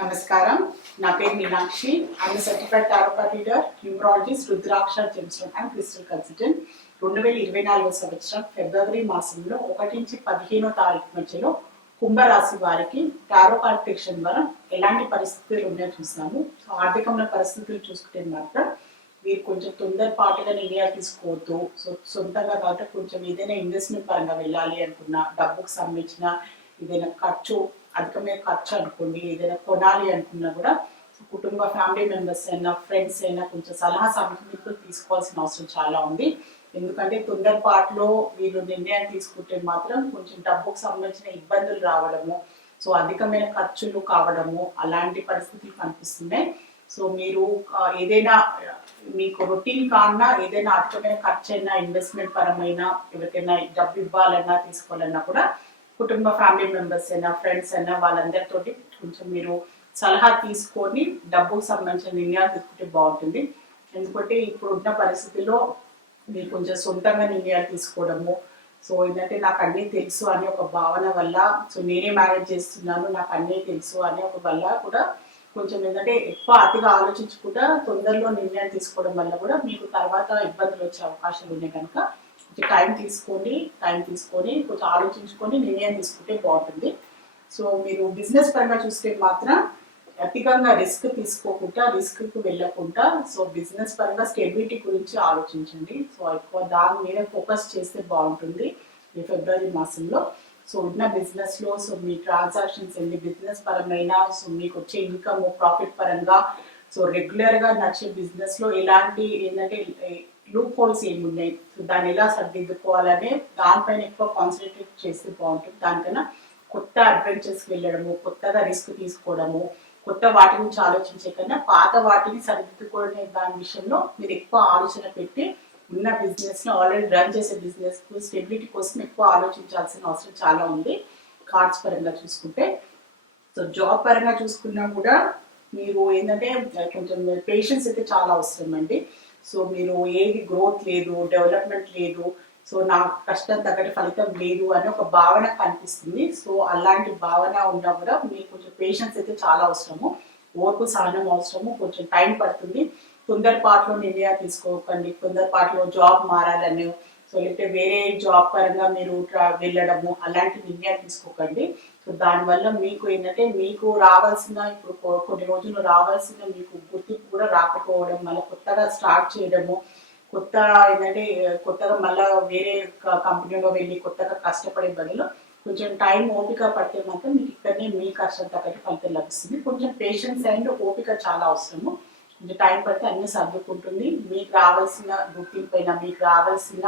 నమస్కారం. నా పేరు Meenakshi. I'm certified tarot reader numerologist rudraksha gemstone and crystal consultant. రెండు వేల ఇరవై నాలుగో సంవత్సరం ఫిబ్రవరి మాసంలో ఒకటి నుంచి పదిహేనో తారీఖు మధ్యలో కుంభరాశి వారికి టారో కార్డ్ ద్వారా ఎలాంటి పరిస్థితులు ఉన్నాయో చూసాము సో ఆర్థికమైన పరిస్థితులు చూసుకుంటే మాత్రం మీరు కొంచెం తొందరపాటుగా నిర్ణయాలు తీసుకోవద్దు. సో సొంతంగా కాబట్టి కొంచెం ఏదైనా ఇన్వెస్ట్మెంట్ పరంగా వెళ్ళాలి అనుకున్నా డబ్బుకు సంబంధించిన ఏదైనా ఖర్చు అధికమైన ఖర్చు అనుకోండి ఏదైనా కొనాలి అనుకున్నా కూడా కుటుంబ ఫ్యామిలీ మెంబర్స్ అయినా ఫ్రెండ్స్ అయినా కొంచెం సలహా సమితులు తీసుకోవాల్సిన అవసరం చాలా ఉంది. ఎందుకంటే తొందరపాటులో వీళ్ళు నిర్ణయం తీసుకుంటే మాత్రం కొంచెం డబ్బుకు సంబంధించిన ఇబ్బందులు రావడము సో అధికమైన ఖర్చులు కావడము అలాంటి పరిస్థితులు కనిపిస్తున్నాయి. సో మీరు ఏదైనా మీకు రొటీన్ కాన్నా ఏదైనా అధికమైన ఖర్చు అయినా ఇన్వెస్ట్మెంట్ పరమైన ఎవరికైనా డబ్బు ఇవ్వాలన్నా తీసుకోవాలన్నా కూడా కుటుంబ ఫ్యామిలీ మెంబర్స్ అయినా ఫ్రెండ్స్ అయినా వాళ్ళందరితోటి కొంచెం మీరు సలహా తీసుకొని డబ్బుకు సంబంధించిన నిర్ణయాలు తీసుకుంటే బాగుంటుంది. ఎందుకంటే ఇప్పుడు ఉన్న పరిస్థితిలో మీరు కొంచెం సొంతంగా నిర్ణయాలు తీసుకోవడము సో ఏంటంటే నాకు అన్నీ తెలుసు అనే ఒక భావన వల్ల సో నేనే మ్యారేజ్ చేస్తున్నాను నాకు అన్నీ తెలుసు అనే ఒక వల్ల కూడా కొంచెం ఏంటంటే ఎక్కువ అతిగా ఆలోచించుకుంటా తొందరలో నిర్ణయం తీసుకోవడం వల్ల కూడా మీకు తర్వాత ఇబ్బందులు వచ్చే అవకాశాలు ఉన్నాయి కనుక టైం తీసుకొని టైం తీసుకొని కొంచెం ఆలోచించుకొని నిర్ణయం తీసుకుంటే బాగుంటుంది. సో మీరు బిజినెస్ పరంగా చూస్తే మాత్రం అధికంగా రిస్క్ తీసుకోకుండా రిస్క్కు వెళ్ళకుండా సో బిజినెస్ పరంగా స్టెబిలిటీ గురించి ఆలోచించండి. సో ఎక్కువ దాని మీద ఫోకస్ చేస్తే బాగుంటుంది ఈ ఫిబ్రవరి మాసంలో. సో ఉన్న బిజినెస్లో సో మీ ట్రాన్సాక్షన్స్ ఎన్ని బిజినెస్ పరమైన సో మీకు వచ్చే ఇన్కమ్ ప్రాఫిట్ పరంగా సో రెగ్యులర్గా నచ్చే బిజినెస్లో ఎలాంటి ఏంటంటే లూప్ హోల్స్ ఏమున్నాయి? సో దాన్ని ఎలా సర్దిద్దుకోవాలనే దానిపైన ఎక్కువ కాన్సన్ట్రేట్ చేస్తే బాగుంటుంది. దానికన్నా కొత్త అడ్వెంచర్స్కి వెళ్ళడము కొత్తగా రిస్క్ తీసుకోవడము కొత్త వాటి గురించి ఆలోచించే కన్నా పాత వాటిని సరిదిద్దుకునే దాని విషయంలో మీరు ఎక్కువ ఆలోచన పెట్టి ఉన్న బిజినెస్ని ఆల్రెడీ రన్ చేసే బిజినెస్ స్టెబిలిటీ కోసం ఎక్కువ ఆలోచించాల్సిన అవసరం చాలా ఉంది. కార్డ్స్ పరంగా చూసుకుంటే. సో జాబ్ పరంగా చూసుకున్నా కూడా మీరు ఏంటంటే కొంచెం పేషెన్స్ అయితే చాలా అవసరం అండి సో మీరు ఏది గ్రోత్ లేదు డెవలప్మెంట్ లేదు సో నా కష్టం తగ్గట్టు ఫలితం లేదు అని ఒక భావన కనిపిస్తుంది. సో అలాంటి భావన ఉన్నా కూడా మీకు కొంచెం పేషెన్స్ అయితే చాలా అవసరము. ఓర్పు సహనం అవసరము. కొంచెం టైం పడుతుంది. తొందరపాటులో నిర్ణయాలు తీసుకోకండి. తొందరపాటులో జాబ్ మారాలని సో లేకపోతే వేరే జాబ్ పరంగా మీరు వెళ్ళడము అలాంటి నిర్ణయాలు తీసుకోకండి. సో దానివల్ల మీకు ఏంటంటే మీకు రావాల్సిన ఇప్పుడు కొన్ని రోజులు రావాల్సిన మీకు గుర్తింపు కూడా రాకపోవడం మళ్ళీ కొత్తగా స్టార్ట్ చేయడము కొత్త ఏంటంటే కొత్తగా మళ్ళీ వేరే కంపెనీలో వెళ్ళి కొత్తగా కష్టపడే బదులు కొంచెం టైం ఓపిక పడితే మాత్రం మీకు ఇక్కడనే మీ కష్టం తగ్గట్టు ఫలితం లభిస్తుంది. కొంచెం పేషెన్స్ అండ్ ఓపిక చాలా అవసరము. కొంచెం టైం పడితే అన్ని సర్దుకుంటుంది. మీకు రావాల్సిన గుర్తింపు అయినా మీకు రావాల్సిన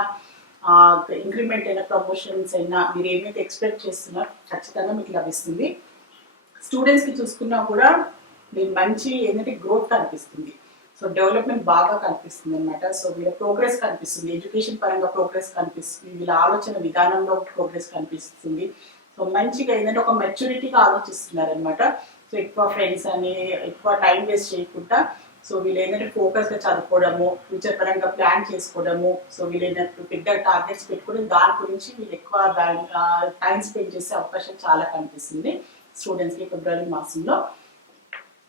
ఇంక్రిమెంట్ అయినా ప్రమోషన్స్ అయినా మీరు ఏమైతే ఎక్స్పెక్ట్ చేస్తున్నారో ఖచ్చితంగా మీకు లభిస్తుంది. స్టూడెంట్స్కి చూసుకున్నా కూడా మీకు మంచి ఏంటంటే గ్రోత్ కనిపిస్తుంది. సో డెవలప్మెంట్ బాగా కనిపిస్తుంది అనమాట సో వీళ్ళ ప్రోగ్రెస్ కనిపిస్తుంది. ఎడ్యుకేషన్ పరంగా ప్రోగ్రెస్ కనిపిస్తుంది. వీళ్ళ ఆలోచన విధానంలో ప్రోగ్రెస్ కనిపిస్తుంది. సో మంచిగా ఏంటంటే ఒక మెచ్యూరిటీగా ఆలోచిస్తున్నారు అనమాట సో ఎక్కువ ఫ్రెండ్స్ అని ఎక్కువ టైం వేస్ట్ చేయకుండా సో వీళ్ళు ఏంటంటే చదువుకోవడము ఫ్యూచర్ పరంగా ప్లాన్ చేసుకోవడము. సో వీళ్ళు ఏంటంటే పెద్ద టార్గెట్స్ పెట్టుకుని దాని గురించి వీళ్ళు ఎక్కువ టైం స్పెండ్ చేసే అవకాశం చాలా కనిపిస్తుంది స్టూడెంట్స్కి ఫిబ్రవరి మాసంలో.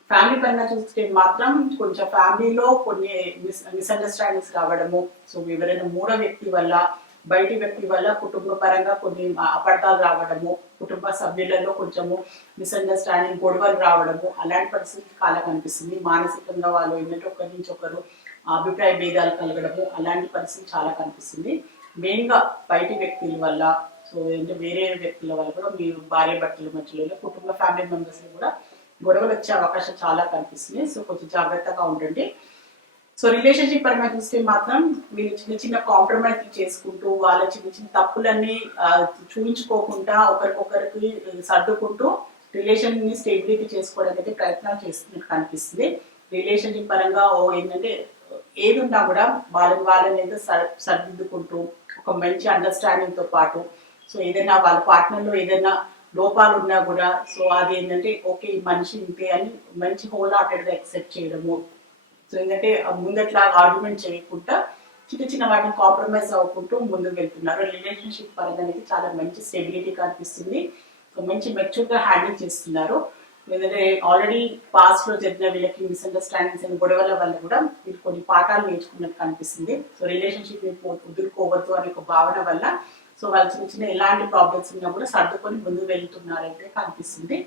ఫ్యామిలీ పరంగా చూస్తే మాత్రం కొంచెం ఫ్యామిలీలో కొన్ని మిస్ మిస్అండర్స్టాండింగ్స్ రావడము. సో ఎవరైనా మూడో వ్యక్తి వల్ల బయటి వ్యక్తి వల్ల కుటుంబ పరంగా కొన్ని అపార్థాలు రావడము. కుటుంబ సభ్యులలో కొంచెము మిస్అండర్స్టాండింగ్ గొడవలు రావడము అలాంటి పరిస్థితి కాలం కనిపిస్తుంది. మానసికంగా వాళ్ళు ఏంటంటే ఒకరి నుంచి ఒకరు అభిప్రాయ భేదాలు కలగడము అలాంటి పరిస్థితి చాలా కనిపిస్తుంది. మెయిన్గా బయటి వ్యక్తుల వల్ల సో ఏంటంటే వేరే వ్యక్తుల వల్ల కూడా మీ భార్య భర్తల మధ్యలో కుటుంబ ఫ్యామిలీ మెంబర్స్ కూడా గొడవలు వచ్చే అవకాశం చాలా కనిపిస్తుంది. సో కొంచెం జాగ్రత్తగా ఉండండి. సో రిలేషన్షిప్ పరంగా చూస్తే మాత్రం మీరు చిన్న చిన్న కాంప్రమైజ్ చేసుకుంటూ వాళ్ళ చిన్న చిన్న తప్పులన్నీ చూపించుకోకుండా ఒకరికొకరికి సర్దుకుంటూ రిలేషన్ని స్టెబిలిటీ చేసుకోవడానికి అయితే ప్రయత్నాలు చేస్తున్నట్టు కనిపిస్తుంది. రిలేషన్షిప్ పరంగా ఓ ఏంటంటే ఏది ఉన్నా కూడా వాళ్ళని వాళ్ళని అయితే సర్- సర్దిద్దుకుంటూ ఒక మంచి అండర్స్టాండింగ్తో పాటు సో ఏదైనా వాళ్ళ పార్ట్నర్లో ఏదైనా లోపాలు ఉన్నా కూడా సో అది ఏంటంటే ఓకే ఈ మనిషి ఇంతే అని మంచి హోల్ హార్టెడ్గా యాక్సెప్ట్ చేయడము సో ఏంటంటే ముందట్లా ఆర్గ్యుమెంట్ చేయకుండా చిన్న చిన్న వాటిని కాంప్రమైజ్ అవ్వకుంటూ ముందుకు వెళ్తున్నారు. రిలేషన్షిప్ పరంగా అనేది చాలా మంచి స్టెబిలిటీ కనిపిస్తుంది. సో మంచి మెచ్యూర్గా హ్యాండిల్ చేస్తున్నారు. ఎందుకంటే ఆల్రెడీ పాస్ట్లో జరిగిన వీళ్ళకి మిస్అండర్స్టాండింగ్స్ అండ్ గొడవల వల్ల కూడా వీళ్ళు కొన్ని పాఠాలు నేర్చుకున్నట్టు కనిపిస్తుంది. సో రిలేషన్షిప్ కుదురుకోవద్దు అనే ఒక భావన వల్ల సో వాళ్ళకి చిన్న చిన్న ఎలాంటి ప్రాబ్లమ్స్ ఉన్నా కూడా సర్దుకొని ముందుకు వెళ్తున్నారైతే కనిపిస్తుంది.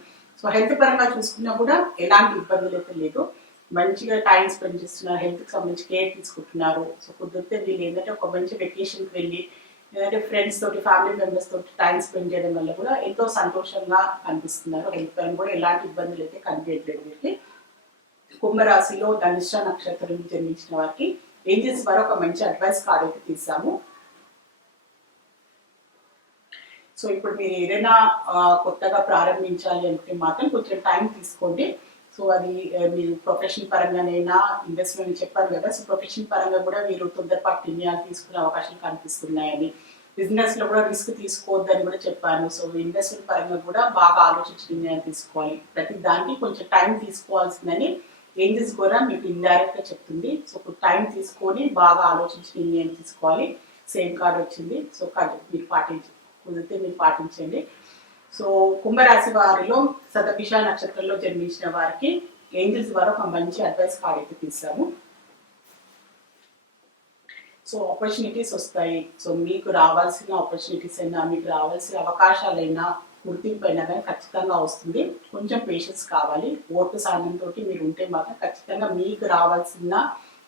సో హెల్త్ పరంగా చూసుకున్నా కూడా ఎలాంటి ఇబ్బందులు అయితే లేదు. మంచిగా టైం స్పెండ్ చేస్తున్నారు హెల్త్కి సంబంధించి కేర్ తీసుకుంటున్నారు. సో కుదిరితే వీళ్ళు ఏంటంటే ఒక మంచి వెకేషన్కి వెళ్ళి లేదంటే ఫ్రెండ్స్ తోటి ఫ్యామిలీ మెంబర్స్ తోటి టైం స్పెండ్ చేయడం వల్ల కూడా ఎంతో సంతోషంగా అనిపిస్తున్నారు. హెల్త్ పైన కూడా ఎలాంటి ఇబ్బందులు అయితే కనిపించట్లేదు వీరికి కుంభరాశిలో ధనిష్ట నక్షత్రం జన్మించిన వారికి ఏంజల్స్ వారు ఒక మంచి అడ్వైస్ కార్డ్ అయితే తీసాము. సో ఇప్పుడు మీరు ఏదైనా కొత్తగా ప్రారంభించాలి అంటే మాత్రం కొంచెం టైం తీసుకోండి. సో అది మీరు ప్రొఫెషన్ పరంగానైనా ఇన్వెస్ట్మెంట్ చెప్పారు కదా సో ప్రొఫెషన్ పరంగా కూడా మీరు తొందరపాటు నిర్ణయాలు తీసుకునే అవకాశాలు కనిపిస్తున్నాయని. బిజినెస్లో కూడా రిస్క్ తీసుకోవద్దని కూడా చెప్పాను సో ఇన్వెస్ట్మెంట్ పరంగా కూడా బాగా ఆలోచించి నిర్ణయాలు తీసుకోవాలి. ప్రతి దానికి కొంచెం టైం తీసుకోవాల్సిందని ఏంజెస్ కూడా మీకు ఇండైరెక్ట్గా చెప్తుంది. సో టైం తీసుకొని బాగా ఆలోచించి నిర్ణయం తీసుకోవాలి. సేమ్ కార్డ్ వచ్చింది. సో కార్డు మీరు పాటించి కుదిరితే మీరు పాటించండి. సో కుంభరాశి వారిలో శతభిష నక్షత్రంలో జన్మించిన వారికి ఏంజల్స్ ద్వారా ఒక మంచి అడ్వైస్ కార్డ్ అయితే తీసాము సో ఆపర్చునిటీస్ వస్తాయి. సో మీకు రావాల్సిన ఆపర్చునిటీస్ అయినా మీకు రావాల్సిన అవకాశాలైనా గుర్తింపు అయినా కానీ ఖచ్చితంగా వస్తుంది. కొంచెం పేషెన్స్ కావాలి. ఓర్పు సాధనంతో మీరు ఉంటే మాత్రం ఖచ్చితంగా మీకు రావాల్సిన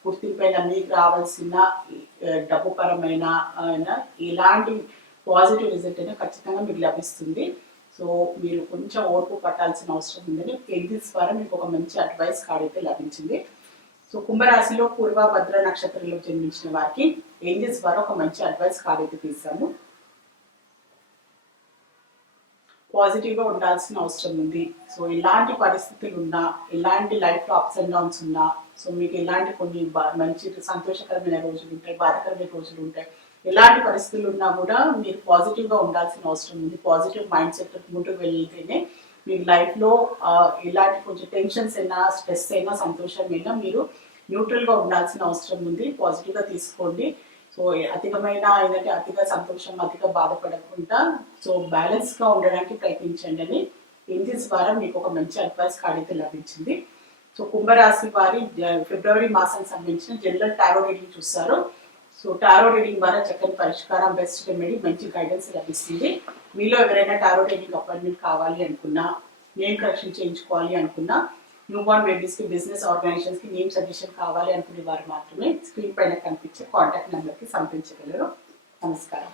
గుర్తింపు అయినా మీకు రావాల్సిన డబ్బుపరమైన డబ్బు పరమైన అయినా ఎలాంటి పాజిటివ్ రిజల్ట్ అయినా ఖచ్చితంగా మీకు లభిస్తుంది. సో మీరు కొంచెం ఓర్పు పట్టాల్సిన అవసరం ఉందని ఏంజిల్స్ ద్వారా మీకు ఒక మంచి అడ్వైస్ కార్డ్ అయితే లభించింది. సో కుంభరాశిలో పూర్వ భద్ర నక్షత్రంలో జన్మించిన వారికి ఏంజెస్ ద్వారా ఒక మంచి అడ్వైస్ కార్డ్ అయితే తీసాము. పాజిటివ్గా ఉండాల్సిన అవసరం ఉంది. సో ఎలాంటి పరిస్థితులు ఉన్నా ఎలాంటి లైఫ్లో అప్స్ అండ్ డౌన్స్ ఉన్నా సో మీకు ఎలాంటి కొన్ని బా- మంచి సంతోషకరమైన రోజులు ఉంటాయి బాధకరమైన రోజులు ఉంటాయి ఎలాంటి పరిస్థితులు ఉన్నా కూడా మీరు పాజిటివ్గా ఉండాల్సిన అవసరం ఉంది. పాజిటివ్ మైండ్ సెట్ ముందుకు వెళ్తేనే మీ లైఫ్లో ఎలాంటి కొంచెం టెన్షన్స్ అయినా స్ట్రెస్ అయినా సంతోషం అయినా మీరు న్యూట్రల్గా ఉండాల్సిన అవసరం ఉంది. పాజిటివ్గా తీసుకోండి. సో అధికమైన ఏంటంటే అతిగా సంతోషం అతిగా బాధపడకుండా సో బ్యాలెన్స్గా ఉండడానికి ప్రయత్నించండి అని ఇంజిన్స్ ద్వారా మీకు ఒక మంచి అడ్వైస్ కార్డ్ అయితే లభించింది. సో కుంభరాశి వారి ఫిబ్రవరి మాసానికి సంబంధించిన జనరల్ టారో రీడింగ్ చూస్తారు సో టారో రీడింగ్ ద్వారా చక్కని పరిష్కారం బెస్ట్ రెమెడీ మంచి గైడెన్స్ లభిస్తుంది. మీలో ఎవరైనా టారో రీడింగ్ అపాయింట్మెంట్ కావాలి అనుకున్నా నేమ్ కరెక్షన్ చేయించుకోవాలి అనుకున్నా న్యూ బార్న్ బేబీస్కి బిజినెస్ ఆర్గనైజేషన్స్కి నేమ్ సజెషన్ కావాలి అనుకునే వారు మాత్రమే స్క్రీన్ పైన కనిపించే కాంటాక్ట్ నెంబర్కి సంప్రదించగలరు. నమస్కారం.